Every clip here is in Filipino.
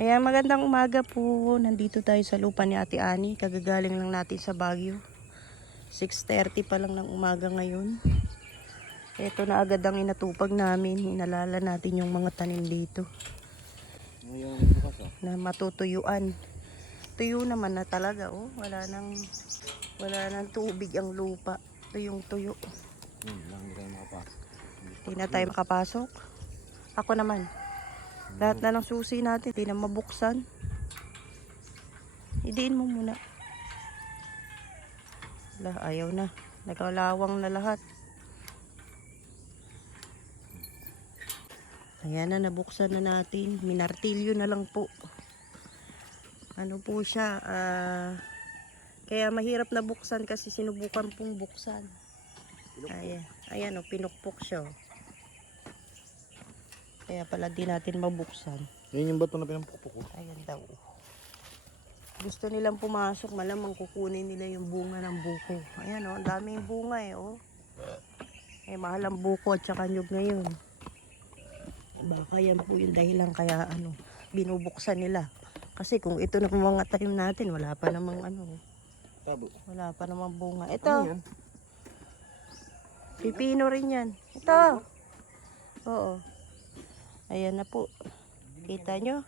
Ayan, magandang umaga po. Nandito tayo sa lupa ni Ate Ani. Kagagaling lang natin sa Baguio. 6:30 pa lang ng umaga ngayon. Ito na agad ang inatupag namin. Inalala natin yung mga tanim dito. Na matutuyuan. Tuyo naman na talaga, oh. Wala nang tubig ang lupa. Tuyong tuyo. Hindi na tayo makapasok. Ako naman. Lahat na ng susi natin, hindi na mabuksan. Idiin mo muna. Wala, ayaw na. Nakalawang na lahat. Ayan na, nabuksan na natin. Minartilyo na lang po. Ano po siya, kaya mahirap na buksan kasi sinubukan pong buksan. Ayan o, pinukpok siya o. Kaya pala di natin mabuksan. Yan yung bato na pinampukpok ko. Ayan daw. Gusto nilang pumasok, malamang kukunin nila yung bunga ng buko. Ayan o, ang daming bunga eh o. Mahal ang buko at saka nyug ngayon. Baka yan po yung dahilan kaya binubuksan nila. Kasi kung ito na mga tanim natin, wala pa namang Tabo. wala pa namang bunga. Ito, Ano yan? pipino rin yan. Ito. Oo. Ayan na po. Kita nyo?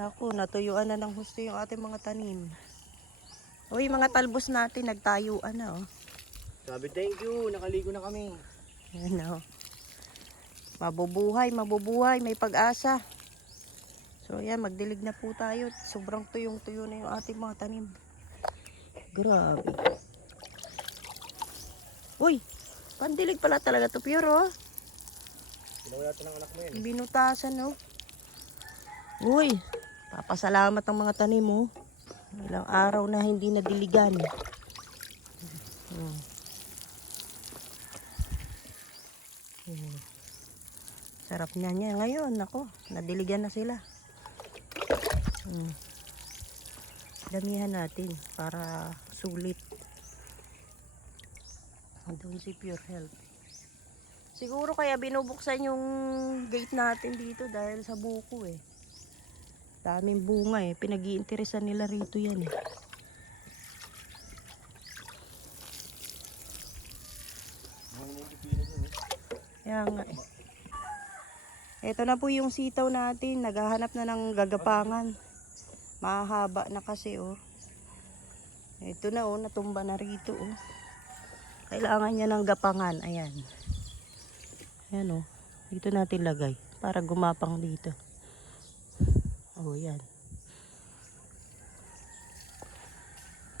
Naku, natuyuan na ng husto yung ating mga tanim. Uy, mga talbos natin, nagtayuan na oh. Sabi thank you, nakaligo na kami. Ayan oh. Mabubuhay, may pag-asa. So ayan, magdilig na po tayo. Sobrang tuyong-tuyo na yung ating mga tanim. Grabe. Uy, pandilig pala talaga to, pure oh. Ginawa natin ang anak mo yan. Binutasan oh. Uy, papasalamat ang mga tanim oh. Ilang araw na hindi nadiligan. Sarap niya ngayon. Ako, nadiligan na sila. Damihan natin para sulit. Doon si Pure Health. Siguro kaya binubuksan yung gate natin dito dahil sa buko eh. Daming bunga eh. Pinag-iinteresan nila rito yan eh. Kaya nga eh. Ito na po yung sitaw natin. Naghahanap na ng gagapangan. Mahaba na kasi oh. Ito na oh. Natumba na rito oh. Kailangan niya ng gapangan. Ayan. Ayan o. Dito natin lagay. Para gumapang dito. O yan.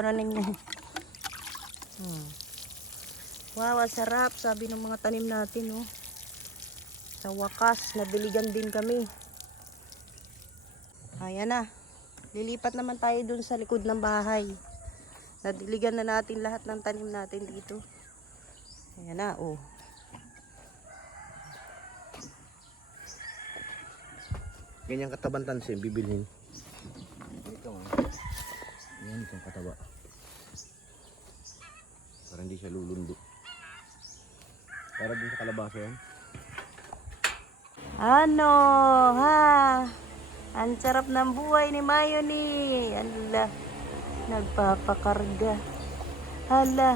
Running niya. Wow, sarap. Sabi ng mga tanim natin o. Sa wakas, nabiligan din kami. Ayan na. Lilipat naman tayo dun sa likod ng bahay. Nadiligan na natin lahat ng tanim natin dito. Ayan na o. Ganyang katabang tansin, bibilhin. Ito nga. Yan isang kataba. Para hindi siya lulundo. Para din sa kalabasa yan. Ano, ha? Ang sarap ng buhay ni Mayoni. Ala, nagpapakarga. Hala,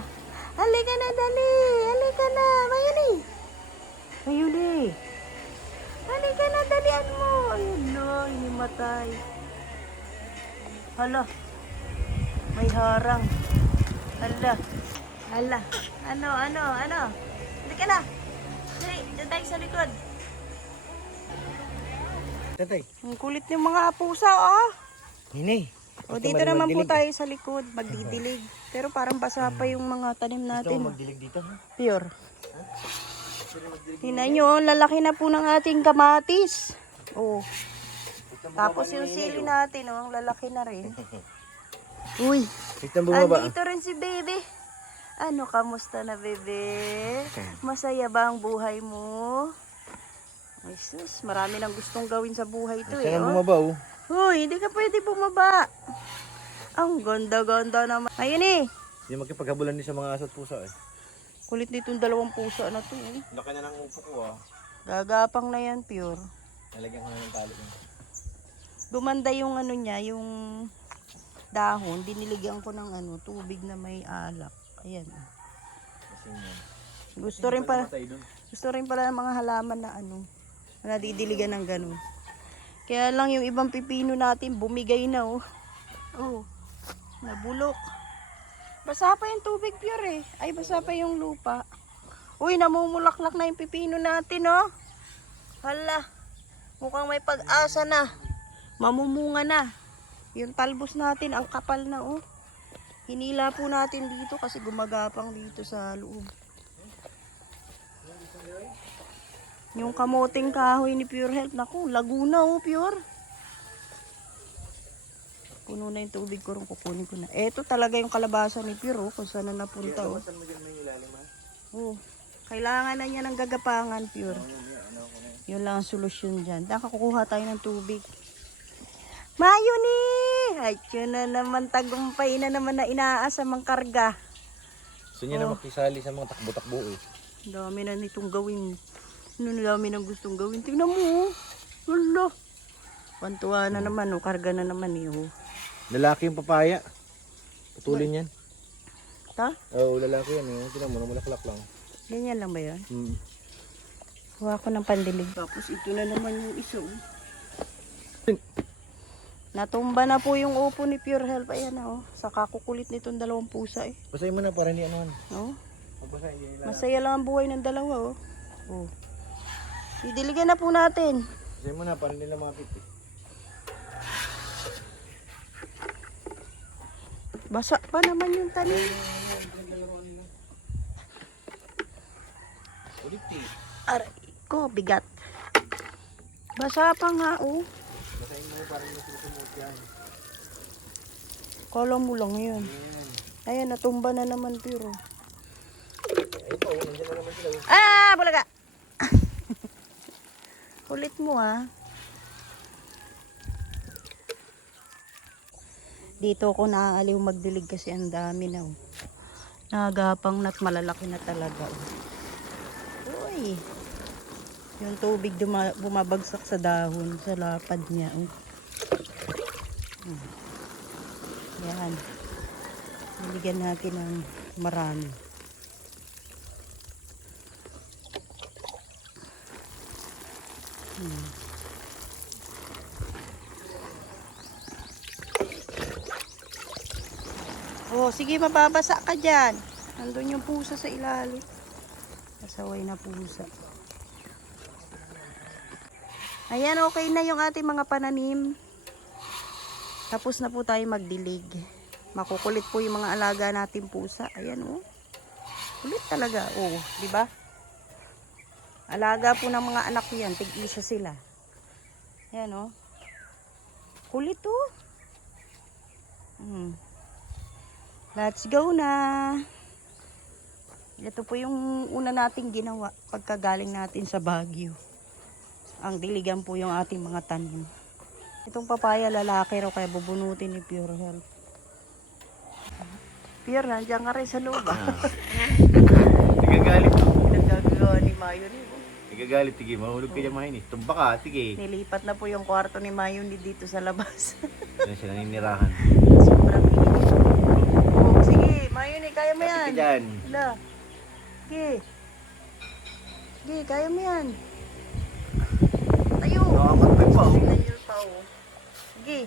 halika na dali. Halika na, Mayoni. Mayoni. Halika na, dalian mo. Ayun no, hinimatay. Hala, may harang. Hala, hala. Ano? Halika na. Dali, dyan tayo sa likod. Tatay. Ang kulit ng mga pusa, oh. Hinay. O dito naman po tayo sa likod, magdidilig. Pero parang basa pa yung mga tanim Gusto natin. mo magdilig dito ha? Pure. Tingnan nyo, lalaki na po ng ating kamatis. Oh. Tapos yung sili natin, oh, ang lalaki na rin. Uy, Ito bumaba. andito rin si Bebe. Ano, kamusta na, Bebe? Masaya ba ang buhay mo? Ay sus, marami nang gustong gawin sa buhay ito eh. Saan Oh. bumaba oh? Uy, hindi ka pwede bumaba. Ang ganda-ganda naman. Ayun eh. Hindi magkipaghabulan din sa mga aso at pusa eh. Kulit nitong dalawang pusa na to. Laki na ng upo ko ah. Gagapang na yan, Pure. Nalagyan ko na ng tali. gumanda yung ano niya, yung dahon, diniligyan ko ng ano, tubig na may alak. Ayan. Gusto rin pala ng mga halaman na ano, na nadidiligan ng ganun. Kaya lang yung ibang pipino natin bumigay na oh. Oh, nabulok. Basa pa yung tubig pure eh. Ay, basa pa yung lupa. Uy, namumulaklak na yung pipino natin oh. Hala, mukhang may pag-asa na. Mamumunga na. Yung talbos natin, ang kapal na oh. Hinila po natin dito kasi gumagapang dito sa loob. Yung kamoting kahoy ni Pure Health, naku, Laguna oh, Pure. Puno na yung tubig ko rin, kukunin ko na. Eto talaga yung kalabasa ni Pure oh, kung saan na napunta oh. Oh, kailangan na niya ng gagapangan, Pure. Yun lang ang solusyon dyan. Kukuha tayo ng tubig. Mayuni! Ay, yun na naman, tagumpay na naman na inaasam ang karga. Gusto niya na makisali sa mga takbo-takbo eh. Dami na nitong gawin. Ano na dami nang gustong gawin. Tingnan mo. Wala. Pantuwa na naman. O, karga na naman. Oh. Lalaki yung papaya. Putulin yan. Ta? Oo, lalaki yan eh. Tingnan mo, namulaklak lang. Ganyan lang ba yan? Hmm. Kuha ko ng pandilig. Tapos ito na naman yung isa. Oh. Natumba na po yung upo ni Pure Health. Ayan na oh. Sa kakukulit nitong dalawang pusa eh. Basahin mo na para hindi anuhan. Oh. Magbasahin yan. Masaya lang ang buhay ng dalawa oh. Oh. Didiligan na po natin. Basahin mo na para hindi lang makapit eh. Basa pa naman yung tanim. Ulit eh. Aray ko, bigat. Basa pa nga oh. Basahin mo para hindi susunod yan. Kala mo lang yun. Ayan, natumba na naman pero. Ayun pa, nandiyan na naman sila. Ah, bulaga! Kulit mo ah. Dito ako naaaliw magdilig kasi ang dami na oh. Nagapang na't malalaki na talaga oh. Uy! Yung tubig bumabagsak sa dahon, sa lapad niya oh. Yan. Niligyan natin ng marami. Oh, sige, mababasa ka dyan. Nandun yung pusa sa ilalim. Kasaway na pusa. Ayan, okay na yung ating mga pananim. Tapos na po tayo magdilig. Makukulit po yung mga alaga natin pusa. Ayan, oh. Kulit talaga. Oh, di ba? Alaga po ng mga anak ko yan. Tig-isa sila. Ayan, oh. Kulit, oh. Let's go na. Ito po yung una nating ginawa pagkagaling natin sa Baguio. Ang diligan po yung ating mga tanim. Itong papaya lalaki raw kaya bubunutin ni Pure Health. Pure, nandiyan ka rin sa loob. Nagagalit. Nagagawa ni Mayoni. Nagagalit, sige. Mahulog ka dyan mahinis. Tumba ka, sige. Nilipat na po yung kwarto ni Mayoni dito sa labas. Yan sila ninirahan. Sobrang init. Oh, sige, Mayoni, kaya mo yan. Kapit ka dyan. Hala. Sige. Sige, kaya mo yan. Tayo. Nakakatbay pa, oh. Tingnan niyo pa, oh. Sige.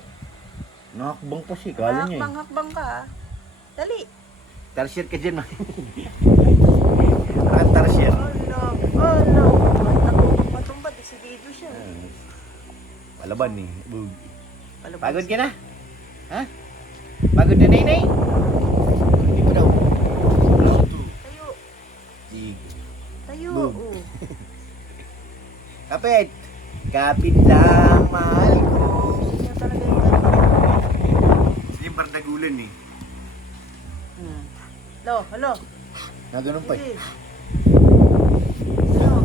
Nakakbang pa siya. Kala niya eh. Hakbang ka, ah. Dali. Tarsier ka dyan, mahinis. Ang tarsier. Oh no. Matumba, desidido siya. Palaban eh. Bug. Palabas. Pagod ka na? Ha? Pagod na, Nay? Hindi pa daw. Tayo. Sige. Tayo. Boom. Oh. Kapit! Kapit lang, mahal ko. Siya talaga yung gano'n. Sige, parang nagulan eh. Hello, hello. Naganon pa eh. Sige. Hello.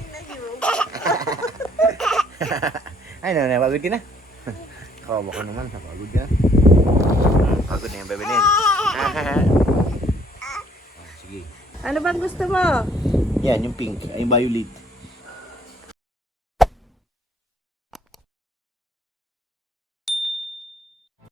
Tingnan niyo. Ay, pagod ka na? Kawawa ko naman, pagod ka na. Pagod na yung bebe na yun. Sige. Ano bang gusto mo? Yan, yung pink, ay yung violet.